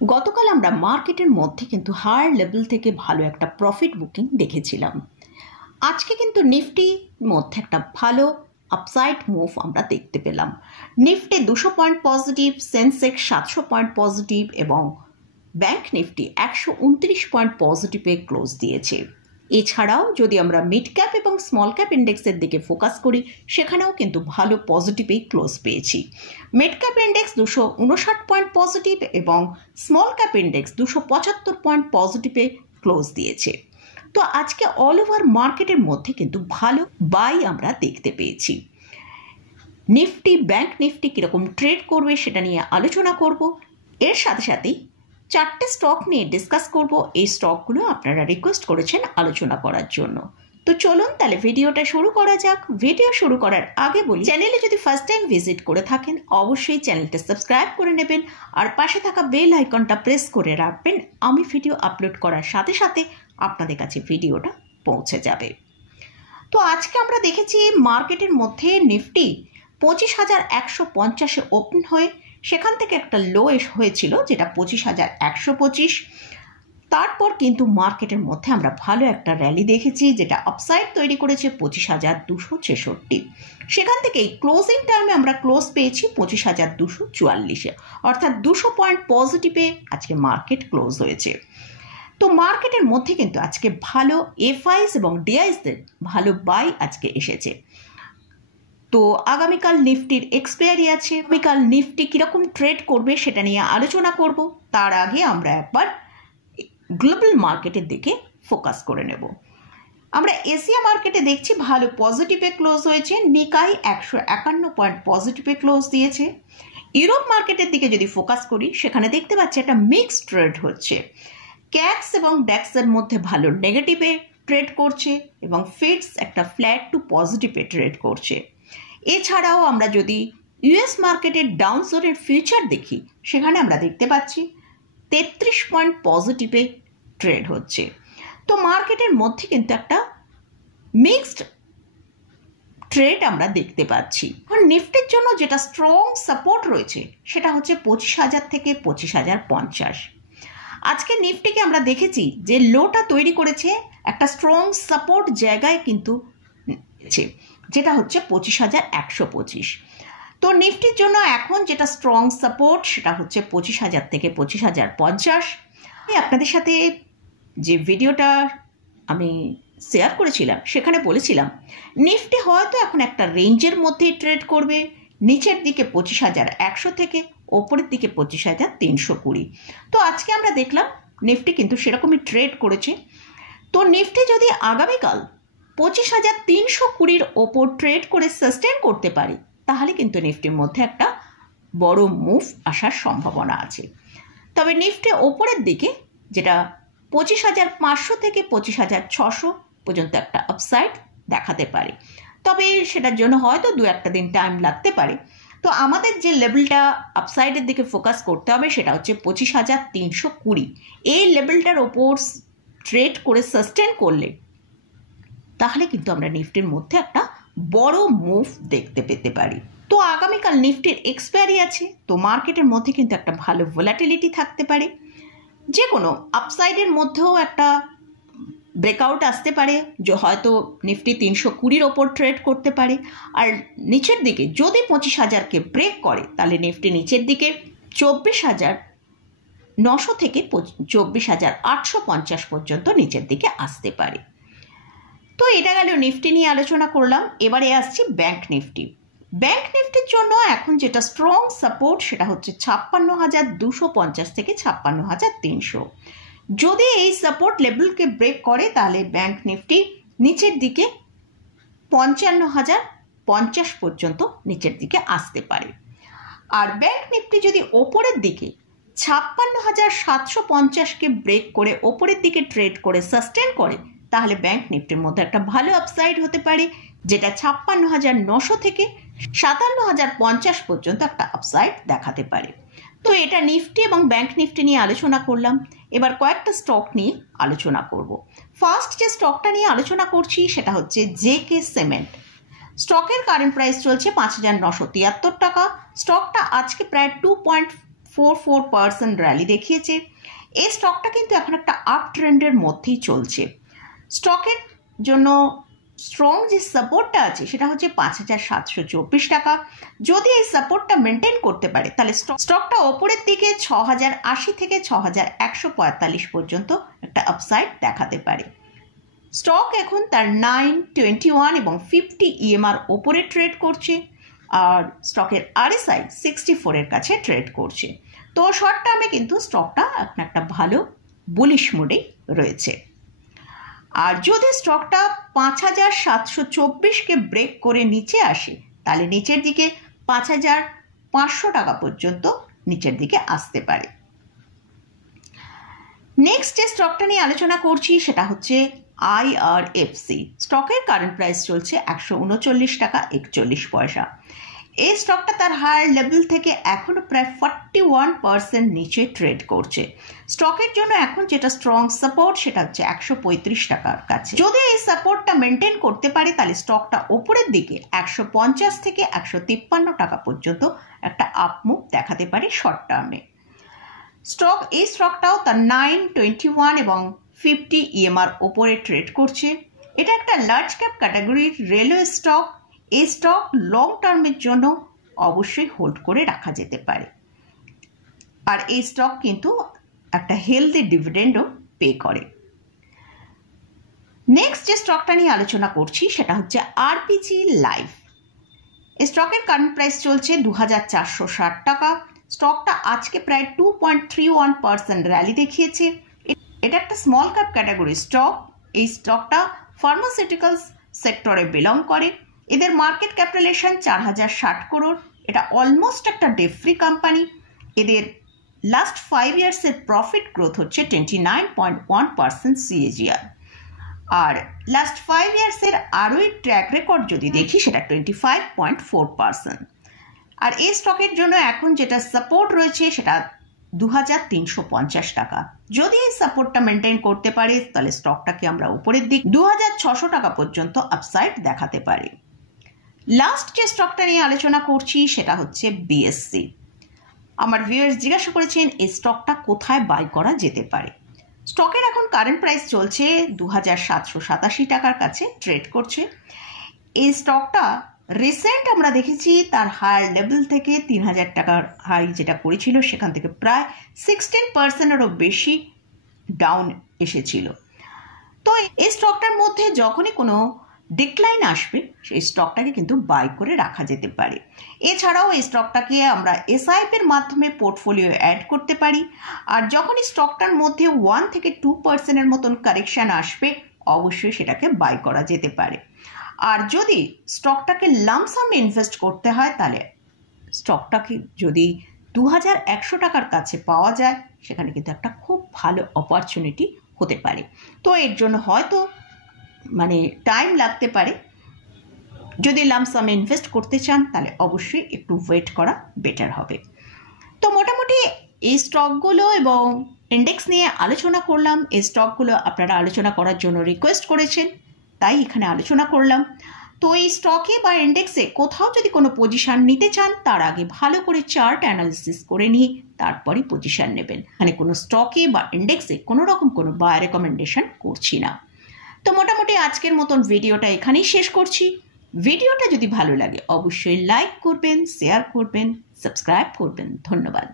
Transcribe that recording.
গতকাল আমরা মার্কেটের মধ্যে কিন্তু হায়ার লেভেল থেকে ভালো একটা প্রফিট বুকিং দেখেছিলাম। আজকে কিন্তু নিফটির মধ্যে একটা ভালো আপসাইড মুভ আমরা দেখতে পেলাম। Nifty 200 point positive, Sensex 700 point positive এবং ব্যাংক নিফটি 129 পয়েন্ট পজিটিভে ক্লোজ দিয়েছে। এছাড়াও যদি আমরা মিড ক্যাপ এবং স্মল ক্যাপ ইন্ডেক্সের দিকে ফোকাস করি, সেখানেও কিন্তু ভালো পজিটিভেই ক্লোজ পেয়েছি। Mid cap index 259 point positive এবং স্মল ক্যাপ ইন্ডেক্স 275 পয়েন্ট পজিটিভে ক্লোজ দিয়েছে। তো আজকে অল ওভার মার্কেটের মধ্যে কিন্তু ভালো বাই আমরা দেখতে পেয়েছি। নিফটি, ব্যাংক নিফটি কীরকম ট্রেড করবে সেটা নিয়ে আলোচনা করব। এর সাথে সাথেই 4টে স্টক নিয়ে ডিসকাস করব। এই স্টকগুলো আপনারা রিকোয়েস্ট করেছেন আলোচনা করার জন্য। তো চলুন তাহলে ভিডিওটা শুরু করা যাক। ভিডিও শুরু করার আগে বলি, চ্যানেলে যদি ফার্স্ট টাইম ভিজিট করে থাকেন অবশ্যই চ্যানেলটা সাবস্ক্রাইব করে নেবেন আর পাশে থাকা বেল আইকনটা প্রেস করে রাখবেন। আমি ভিডিও আপলোড করার সাথে সাথে আপনাদের কাছে ভিডিওটা পৌঁছে যাবে। তো আজকে আমরা দেখেছি মার্কেটের মধ্যে নিফটি 25,150-এ ওপেন হয়ে সেখান থেকে একটা লো হয়েছিল যেটা 25,125। তারপর কিন্তু মার্কেটের মধ্যে আমরা ভালো একটা র্যালি দেখেছি যেটা আপসাইড তৈরি করেছে 25,266। সেখান থেকে ক্লোজিং টাইমে আমরা ক্লোজ পেয়েছি 25,244-এ, অর্থাৎ 200 পয়েন্ট পজিটিভে আজকে মার্কেট ক্লোজ হয়েছে। তো মার্কেটের মধ্যে কিন্তু আজকে ভালো এফআইস এবং ডিআইসদের ভালো বাই আজকে এসেছে। তো আগামীকাল নিফটির এক্সপায়ারি আছে। আগামীকাল নিফটি কীরকম ট্রেড করবে সেটা নিয়ে আলোচনা করব। তার আগে আমরা একবার গ্লোবাল মার্কেটের দিকে ফোকাস করে নেব। আমরা এশিয়া মার্কেটে দেখছি ভালো পজিটিভে ক্লোজ হয়েছে। নিকাই 151 পয়েন্ট পজিটিভে ক্লোজ দিয়েছে। ইউরোপ মার্কেটের দিকে যদি ফোকাস করি সেখানে দেখতে পাচ্ছি একটা মিক্সড ট্রেড হচ্ছে। ক্যাক্স এবং ড্যাক্সের মধ্যে ভালো নেগেটিভে ট্রেড করছে এবং ফিটস একটা ফ্ল্যাট টু পজিটিভে ট্রেড করছে। এছাড়াও আমরা যদি ইউএস মার্কেটের ডাউনজোনের ফিউচার দেখি সেখানে আমরা দেখতে পাচ্ছি 33 পয়েন্ট পজিটিভে ট্রেড হচ্ছে। তো মার্কেটের মধ্যে কিন্তু একটা মিক্সড ট্রেড আমরা দেখতে পাচ্ছি। আর নিফটির জন্য যেটা স্ট্রং সাপোর্ট রয়েছে সেটা হচ্ছে 25,000 থেকে 25,050। আজকে নিফটিকে আমরা দেখেছি যে লোটা তৈরি করেছে একটা স্ট্রং সাপোর্ট জায়গায় কিন্তু যেটা হচ্ছে 25,125। তো নিফটির জন্য এখন যেটা স্ট্রং সাপোর্ট সেটা হচ্ছে 25,000 থেকে 25,050। আপনাদের সাথে যে ভিডিওটা আমি শেয়ার করেছিলাম সেখানে বলেছিলাম নিফটি হয়তো এখন একটা রেঞ্জের মধ্যেই ট্রেড করবে, নিচের দিকে 25,100 থেকে ওপরের দিকে 25,320। তো আজকে আমরা দেখলাম নিফটি কিন্তু সেরকমই ট্রেড করেছে। তো নিফটি যদি আগামীকাল 25,320-র ওপর ট্রেড করে সাস্টেন করতে পারি তাহলে কিন্তু নিফটির মধ্যে একটা বড় মুভ আসার সম্ভাবনা আছে। তবে নিফটি ওপরের দিকে যেটা 25,500 থেকে 25,600 পর্যন্ত একটা আপসাইড দেখাতে পারে, তবে সেটার জন্য হয়তো 2-1 দিন টাইম লাগতে পারে। তো আমাদের যে লেভেলটা আপসাইডের দিকে ফোকাস করতে হবে সেটা হচ্ছে 25,320। এই লেভেলটার ওপর ট্রেড করে সাস্টেন করলে তাহলে কিন্তু আমরা নিফটির মধ্যে একটা বড় মুভ দেখতে পেতে পারি। তো আগামীকাল নিফটির এক্সপায়ারি আছে, তো মার্কেটের মধ্যে কিন্তু একটা ভালো ভোলাটিলিটি থাকতে পারে। যে কোনো আপসাইডের মধ্যেও একটা ব্রেকআউট আসতে পারে, যে হয়তো নিফটি 320-র ওপর ট্রেড করতে পারে। আর নিচের দিকে যদি 25,000-কে ব্রেক করে তাহলে নিফটি নিচের দিকে 24,900 থেকে 24,850 পর্যন্ত নিচের দিকে আসতে পারে। তো এটা গেল নিফটি নিয়ে আলোচনা করলাম। এবারে আসছি ব্যাংক নিফটি। ব্যাংক নিফটির জন্য এখন যেটা স্ট্রং সাপোর্ট সেটা হচ্ছে 56,250 থেকে 56,300। যদি এই সাপোর্ট লেভেলকে ব্রেক করে তাহলে ব্যাংক নিফটি নিচের দিকে 55,050 পর্যন্ত নিচের দিকে আসতে পারে। আর ব্যাংক নিফটি যদি ওপরের দিকে 56,750-কে ব্রেক করে ওপরের দিকে ট্রেড করে সাস্টেন করে তাহলে ব্যাংক নিফটির মধ্যে একটা ভালো আপসাইড হতে পারে, যেটা 56,900 থেকে 57,050 পর্যন্ত একটা আপসাইড দেখাতে পারে। তো এটা নিফটি এবং ব্যাংক নিফটি নিয়ে আলোচনা করলাম। এবার কয়েকটা স্টক নিয়ে আলোচনা করব। ফার্স্ট যে স্টকটা নিয়ে আলোচনা করছি সেটা হচ্ছে জেকে সিমেন্ট। স্টকের কারেন্ট প্রাইস চলছে 5,973 টাকা। স্টকটা আজকে প্রায় 2.5 0.44% র্যালি দেখিয়েছে। এই স্টকটা কিন্তু এখন একটা আপ ট্রেন্ডের মধ্যেই চলছে। স্টকের জন্য স্ট্রং যে সাপোর্টটা আছে সেটা হচ্ছে 5,724 টাকা। যদি এই সাপোর্টটা মেনটেন করতে পারে তাহলে স্টকটা ওপরের দিকে 6,080 থেকে 6,145 পর্যন্ত একটা আপসাইড দেখাতে পারে। স্টক এখন তার 9, 21 এবং 50 EMR ওপরে ট্রেড করছে, আর স্টকের RSI 64 এর কাছে ট্রেড করছে। তো শর্ট টার্মে কিন্তু স্টকটা এখন একটা ভালো বুলিশ মুডে রয়েছে। আর যদি স্টকটা 5,724কে ব্রেক করে নিচে আসে তাহলে নিচের দিকে 5,500 টাকা পর্যন্ত নিচের দিকে আসতে পারে। নেক্সট যে স্টকটা নিয়ে আলোচনা করছি সেটা হচ্ছে IRFC। স্টকের কারেন্ট প্রাইস চলছে 139 টাকা 41 পয়সা। এই স্টকটা তার হায়ার লেভেল থেকে এখনো প্রায় 41% নিচে ট্রেড করছে। স্টকের জন্য এখন যেটা স্ট্রং সাপোর্ট সেটা হচ্ছে 135 টাকার কাছে। যদি এই সাপোর্টটা মেনটেন করতে পারে তাহলে স্টকটা ওপরের দিকে 150 থেকে 153 টাকা পর্যন্ত একটা আপমুভ দেখাতে পারে শর্ট টার্মে। এই স্টকটাও তার 9, 21 এবং 50 EMR ওপরে ট্রেড করছে। এটা একটা লার্জ ক্যাপ ক্যাটাগরির রেলওয়ে স্টক। এই স্টক লং টার্মের জন্য অবশ্যই হোল্ড করে রাখা যেতে পারে, আর এই স্টক কিন্তু একটা হেলদি ডিভিডেন্ডও পে করে। নেক্সট যে স্টকটা নিয়ে আলোচনা করছি সেটা হচ্ছে RPG লাইফ। এই স্টকের কারেন্ট প্রাইস চলছে 2,460 টাকা। স্টকটা আজকে প্রায় 2.31% র্যালি দেখিয়েছে। এটা একটা স্মল ক্যাপ ক্যাটাগরি স্টক। এই স্টকটা ফার্মাসিউটিক্যালস সেক্টরে বিলং করে। এদের মার্কেট ক্যাপিটালাইজেশন 4,060 করোড়। এটা অলমোস্ট একটা ডেট ফ্রি কোম্পানি। এদের লাস্ট 5 ইয়ার্সের প্রফিট গ্রোথ হচ্ছে 29.1% CAGR, আর লাস্ট 5 ইয়ার্সের ROE ট্র্যাক রেকর্ড যদি দেখি সেটা 25.4%। আর এই স্টকের জন্য এখন যেটা সাপোর্ট রয়েছে সেটা 2,350 টাকা। যদি এই সাপোর্টটা মেনটেন করতে পারে তাহলে স্টকটাকে আমরা উপরের দিক 2,600 টাকা পর্যন্ত আপসাইড দেখাতে পারে। লাস্ট যে স্টকটা নিয়ে আলোচনা করছি সেটা হচ্ছে BSC। আমার ভিউয়ার্স জিজ্ঞাসা করেছেন এই স্টকটা কোথায় বাই করা যেতে পারে। স্টকের এখন কারেন্ট প্রাইস চলছে 2,787 টাকার কাছে ট্রেড করছে। এই স্টকটা রিসেন্ট আমরা দেখেছি তার হায়ার লেভেল থেকে 3,000 টাকার হাই যেটা করেছিল সেখান থেকে প্রায় 16%-এরও বেশি ডাউন এসেছিল। তো এই স্টকটার মধ্যে যখনই কোনো ডিক্লাইন আসবে সেই স্টকটাকে কিন্তু বাই করে রাখা যেতে পারে। এছাড়াও এই স্টকটাকে আমরা SIP-এর মাধ্যমে পোর্টফোলিও অ্যাড করতে পারি। আর যখনই স্টকটার মধ্যে 1 থেকে 2%-এর মতন কারেকশান আসবে অবশ্যই সেটাকে বাই করা যেতে পারে। আর যদি স্টকটাকে লামসাম ইনভেস্ট করতে হয় তাহলে স্টকটাকে যদি 2,100 টাকার কাছে পাওয়া যায় সেখানে কিন্তু একটা খুব ভালো অপরচুনিটি হতে পারে। তো এর জন্য হয়তো টাইম লাগতে পারে। যদি লামসাম ইনভেস্ট করতে চান তাহলে অবশ্যই একটু ওয়েট করা বেটার হবে। তো মোটামুটি এই স্টকগুলো এবং ইন্ডেক্স নিয়ে আলোচনা করলাম। এই স্টকগুলো আপনারা আলোচনা করার জন্য রিকোয়েস্ট করেছেন, তাই এখানে আলোচনা করলাম। তো এই স্টকে বা ইন্ডেক্সে কোথাও যদি কোনো পজিশন নিতে চান তার আগে ভালো করে চার্ট অ্যানালিসিস করে নিয়ে তারপরই পজিশন নেবেন। মানে কোনো স্টকে বা ইন্ডেক্সে কোনো রকম কোনো বাই রেকমেন্ডেশন করছি না। তো মোটামুটি আজকের মতন ভিডিওটা এখানেই শেষ করছি। ভিডিওটা যদি ভালো লাগে অবশ্যই লাইক করবেন, শেয়ার করবেন, সাবস্ক্রাইব করবেন। ধন্যবাদ।